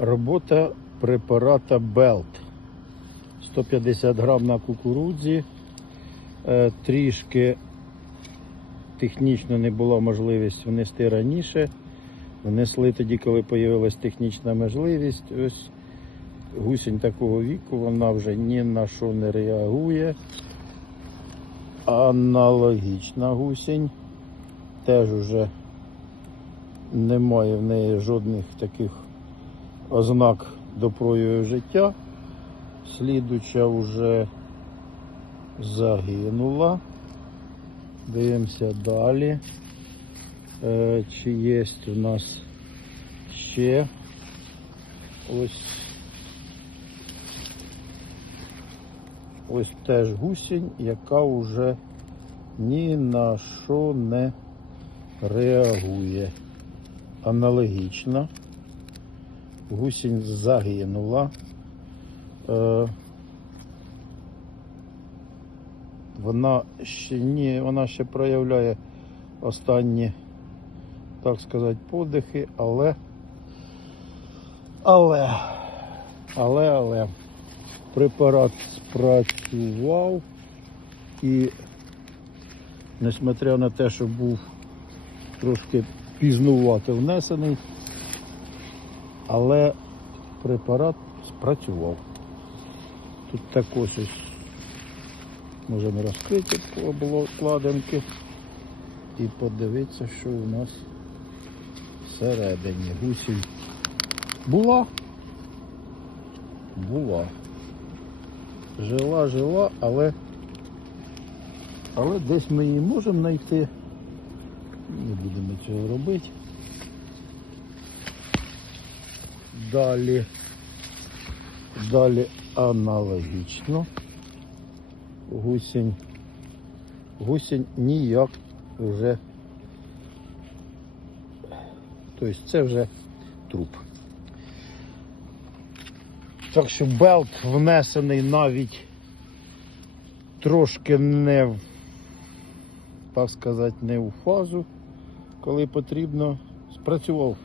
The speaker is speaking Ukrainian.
Робота препарата Белт. 150 грам на кукурудзі. Е, Трішки технічно не була можливість внести раніше. Внесли тоді, коли з'явилася технічна можливість. Ось гусінь такого віку, вона вже ні на що не реагує. Аналогічна гусінь. Теж уже немає в неї жодних таких ознак до прояву життя. Слідуча вже загинула. Дивимося далі. Е, чи є у нас ще ось ось теж гусінь, яка вже ні на що не реагує. Аналогічно. Гусінь загинула. Е, вона ще ні, вона ще проявляє останні, так сказати, подихи, але, але, але, але препарат спрацював і, несмотря на те, що був трошки пізнувато внесений, але препарат спрацював. Тут також ось можемо розкрити обкладинки і подивитися, що у нас всередині. Гусінь була, була. Жила, жила, але, але десь ми її можемо знайти. Не будемо цього робити. Далі, далі аналогічно. Гусінь. Гусінь ніяк вже. Тобто це вже труп. Так що белт внесений навіть трошки не в, так сказати, не у фазу, коли потрібно, спрацював